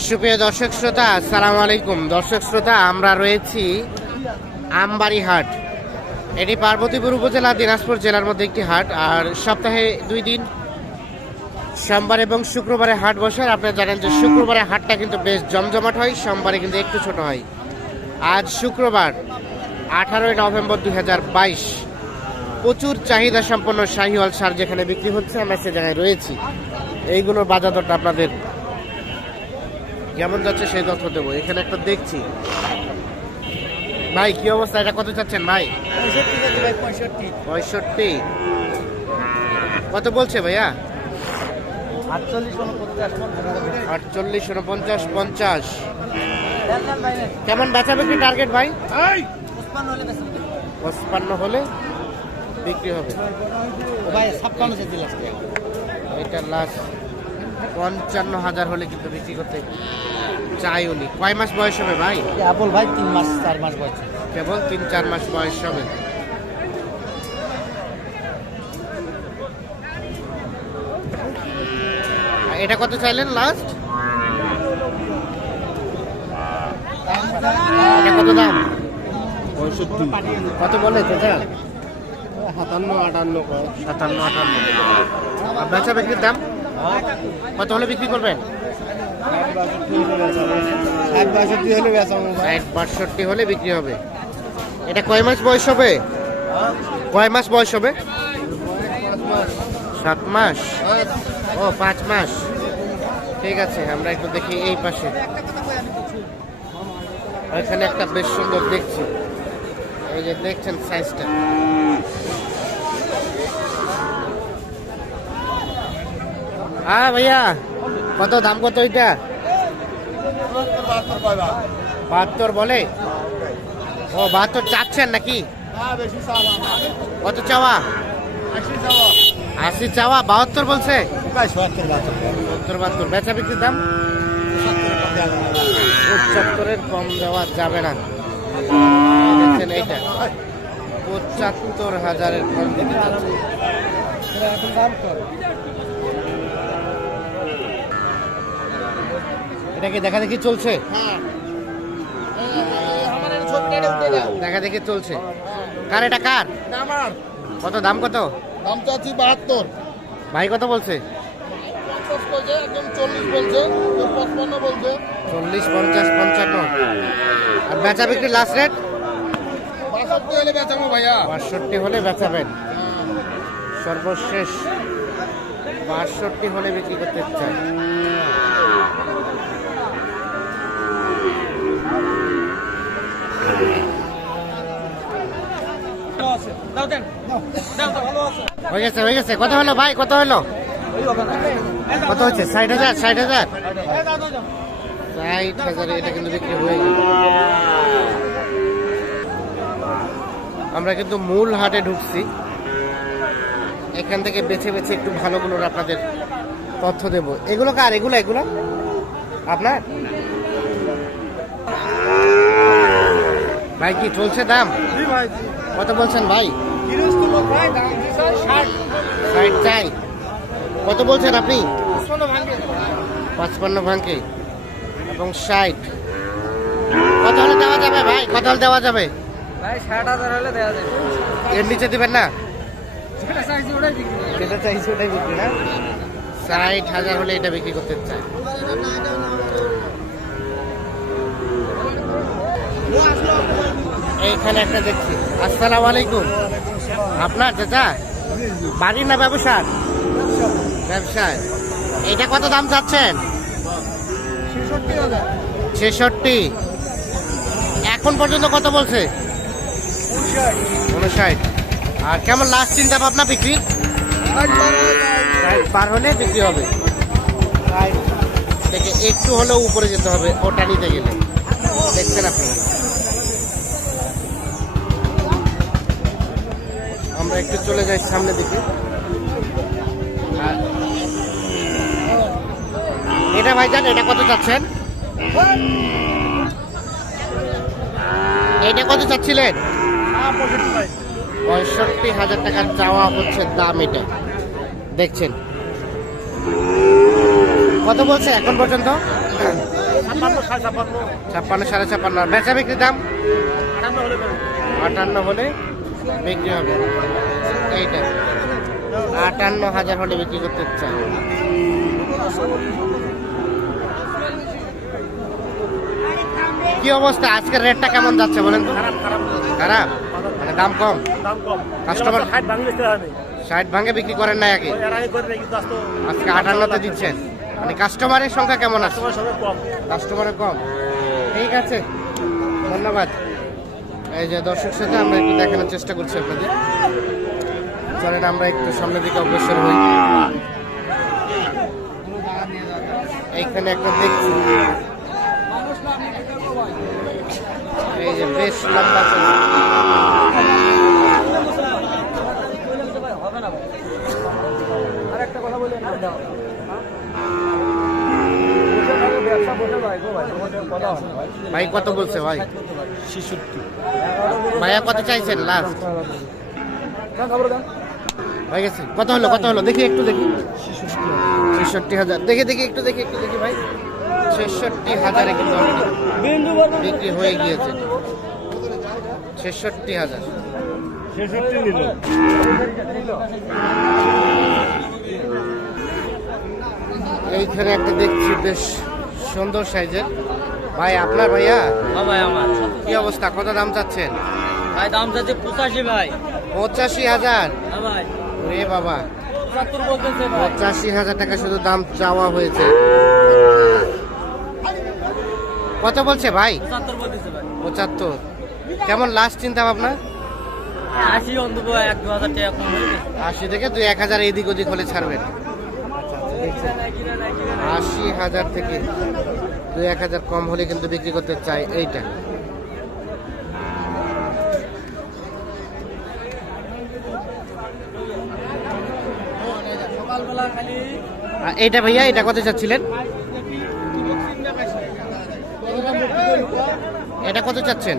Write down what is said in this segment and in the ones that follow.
সুপ্রিয় দর্শক শ্রোতা, আসসালামু আলাইকুম। দর্শক শ্রোতা, আমরা রয়েছি আমবাড়ি হাট এটি পার্বতীপুর উপজেলা, দিনাজপুর জেলার মধ্যে একটি হাট। আর সপ্তাহে দুই দিন, সোমবার এবং শুক্রবারে হাট বসে। আপনারা জানেন যে শুক্রবারে হাটটা কিন্তু বেশ জমজমাট হয়, সোমবারে কিন্তু একটু ছোট হয়। আজ শুক্রবার, আঠারোই নভেম্বর দুই হাজার বাইশ। প্রচুর চাহিদা সম্পন্ন শাহিওয়াল সার যেখানে বিক্রি হচ্ছে, আমরা সে জায়গায় রয়েছি। এইগুলোর বাজার দরটা আপনাদের কেমন যাচ্ছে সেই তথ্য দেবো। এখানে একটা দেখছি। ভাই কি অবস্থা? এটা কত চাচ্ছেন ভাই? পঁয়ষট্টি কত বলছে ভাইয়া? আটচল্লিশ উনপঞ্চাশ পঞ্চাশ। কেমন বেচা বিক্রি টার্গেট ভাই? পঁচপান্ন হলে বিক্রি হবে। ভাই ছাপ্পান্ন এটা লাস্ট পঞ্চান্ন হাজার হলে কিন্তু বিক্রি করতে চাই উনি। কয় মাস বয়স হবে ভাই? আপল ভাই তিন মাস চার মাস বয়স। কেবল তিন চার মাস বয়স হবে। এটা কত চাইলেন লাস্ট এটা কত দাম? পঁয়ষট্টি কত বলে চাচা সাতান্ন আটান্ন সাতান্ন আটান্ন। আর বেচা বিক্রির দাম? কত হলে বিক্রি করবেন? ষাট বাষট্টি হলে বিক্রি হবে। এটা কয় মাস বয়স হবে? কয় মাস বয়স হবে? সাত মাস? ও পাঁচ মাস। ঠিক আছে আমরা একটু দেখি এই পাশে। এখানে একটা বেশ সুন্দর দেখছি। এই যে দেখছেন সাইজটা হ্যাঁ ভাইয়া, কত দাম কত এটা বাহাত্তর বলে? ও, বাহাত্তর চাচ্ছেন নাকি? কত চাওয়া? আশি চাওয়া, বাহাত্তর বলছে? বেচা বিক্রির দাম? পঁচাত্তরের কম দেওয়া যাবে না। এইটা। পঁচাত্তর হাজারের কম দিতে এটা কি দেখা দেখি চলছে? দেখা দেখি চলছে। কার এটা কার? আমার। কত দাম কত? দাম চাচ্ছি বাহাত্তর। ভাই কত বলছে? একদম চল্লিশ বলছে বলছে চল্লিশ পঞ্চাশ পঞ্চান্ন। আর বেচা বিক্রি লাস্ট রেট বাষট্টি হলে বেচাবো ভাইয়া। বাষট্টি হলে বেচাবেন। সর্বশেষ বাষট্টি হলে বিক্রি করতে চাই। হয়ে গেছে হয়ে গেছে। কত হলো ভাই? কত হলো? কত হচ্ছে? ষাট হাজার ষাট হাজার? ষাট হাজারে এটা কিন্তু বিক্রি হয়ে গেল। আমরা কিন্তু মূল হাটে ঢুকছি। এখান থেকে বেছে বেছে একটু ভালোগুলোর আপনাদের তথ্য দেব। এগুলো কার? এগুলো এগুলো? আপনার? ভাই কি চলছে দাম? কত বলছেন ভাই? ষাট। চাই। কত বলছেন আপনি? পাঁচপান্ন ভাঙকে। এবং ষাট। কত হলে দেওয়া যাবে ভাই? কত হলে দেওয়া যাবে? ভাই ষাট হাজার হলে দেওয়া যাবে। এর নিচে দিবেন না? সেটা চাইছি ওটাই বিক্রি যেটা চাইছি ওটাই বিক্রি না? ষাট হাজার হলে এটা বিক্রি করতে চাই। এইখানে একটা দেখছি। আসসালামু আলাইকুম। আপনার চাচা? বাড়ির না ব্যবসার? ব্যবসায়। এটা কত দাম চাচ্ছেন? ছেষট্টি। এখন পর্যন্ত কত বলছে? উনষাট। আর কেমন লাস্ট চিন্তা ভাবনা বিক্রি পার হলে বিক্রি হবে। একটু হলেও উপরে যেতে হবে, ওটা নিতে গেলে। দেখছেন আপনারা? আমরা একটু চলে যাই সামনের দিকে। এটা ভাইজান এটা কত চাচ্ছেন? এটা কত চাচ্ছিলেন? পঁয়ষট্টি হাজার টাকার চাওয়া হচ্ছে দাম এটা। দেখছেন। কত বলছে এখন পর্যন্ত? ছাপ্পান্ন সাড়ে ছাপ্পান্ন। বেচা বিক্রির দাম? আটান্ন হলে। বিক্রি হবে। এইটা। আটান্ন হাজার হলে বিক্রি করতে চাই কি অবস্থা? আজকের রেটটা কেমন যাচ্ছে বলেন তো? খারাপ মানে দাম কম? হবে ষাট ভাঙে বিক্রি করেন না আগে? আজকে আটান্নতে দিচ্ছেন। মানে কাস্টমারের সংখ্যা কেমন আছে? কাস্টমারের কম? ঠিক আছে। ধন্যবাদ। এই যে দর্শক সাথে আমরা একটু দেখানোর চেষ্টা করছি আপনাদের। চলেন আমরা একটু সামনের দিকে অগ্রসর হই। এইখানে একটা দেখছি এই যে বেশ লম্বা চুল। ভাই কত বলছে ভাই? ভাইয়া কত চাইছেন লাস্ট হয়ে গেছে। কত হলো কত হলো? দেখি একটু দেখি। ছেষট্টি হাজার। দেখি দেখি একটু দেখি একটু দেখি ভাই। ছেষট্টি হাজারে কিন্তু বিক্রি হয়ে গিয়েছে। ছেষট্টি হাজার। এইখানে একটা দেখছি বেশ সুন্দর সাইজের। ভাই আপনার ভাইয়া? হ্যাঁ ভাই আমার। কি অবস্থা? কত দাম চাচ্ছেন? ভাই দাম চাচ্ছে পঁচাশি ভাই। পঁচাশি হাজার? হ্যাঁ ভাই। রে বাবা। পঁচাশি হাজার টাকা শুধু দাম চাওয়া হয়েছে। কত বলছে ভাই? পঁচাত্তর বলতেছে ভাই। পঁচাত্তর। কেমন লাস্ট চিন্তা ভাবনা? আশি অন্তত এক দু হাজার টাকা আশি থেকে দুই এক হাজার এদিক ওদিক হলে ছাড়বেন। আশি হাজার থেকে দুই এক হাজার কম হলে কিন্তু বিক্রি করতে চাই এইটা। এইটা ভাইয়া এটা কত চাচ্ছিলেন? এটা কত চাচ্ছেন?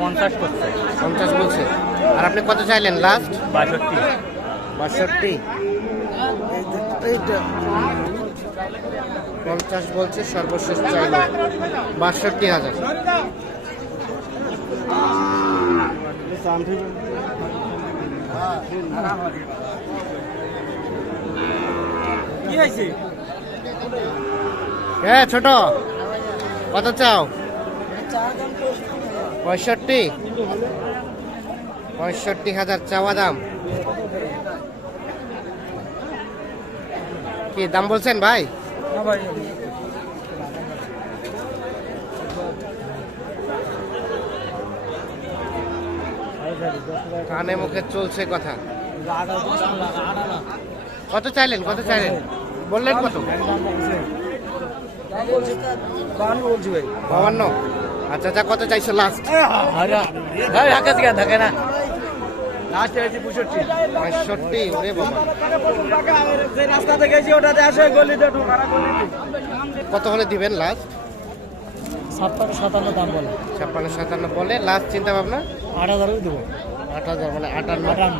পঞ্চাশ করছে। পঞ্চাশ বলছে। আর আপনি কত চাইলেন লাস্ট বাষট্টি। বাষট্টি। এইটা। পঞ্চাশ বলছে, সর্বশেষ চাইল বাষট্টি হাজার। হ্যাঁ ছোট, কত চাও? পঁয়ষট্টি। পঁয়ষট্টি হাজার চাওয়া দাম। কি দাম বলছেন ভাই? কানে মুখে চলছে কথা। কত চাইলেন কত চাইলেন? বললেন কত? বাবান্ন আচ্ছা আচ্ছা কত চাইছো লাস্ট গিয়া থাকে না। লাস্ট হয়েছে পঁয়ষট্টি। পঁয়ষট্টি ওরে বাবা। যে রাস্তাতে গেছি ওটাতে আসে গলিতে ঢোকারা গলিতে। কত হলে দিবেন লাস্ট ছাপ্পান্ন সাতান্ন দাম বলে। ছাপ্পান্ন সাতান্ন বলে। লাস্ট চিন্তা ভাবনা? আট হাজারই দেবো। আট হাজার মানে আটান্ন। আটান্ন।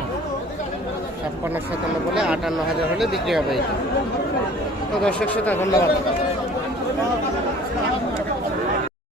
ছাপ্পান্ন সাতান্ন বলে আটান্ন হাজার হলে বিক্রি হবে। তো দর্শক শ্রোতা ধন্যবাদ।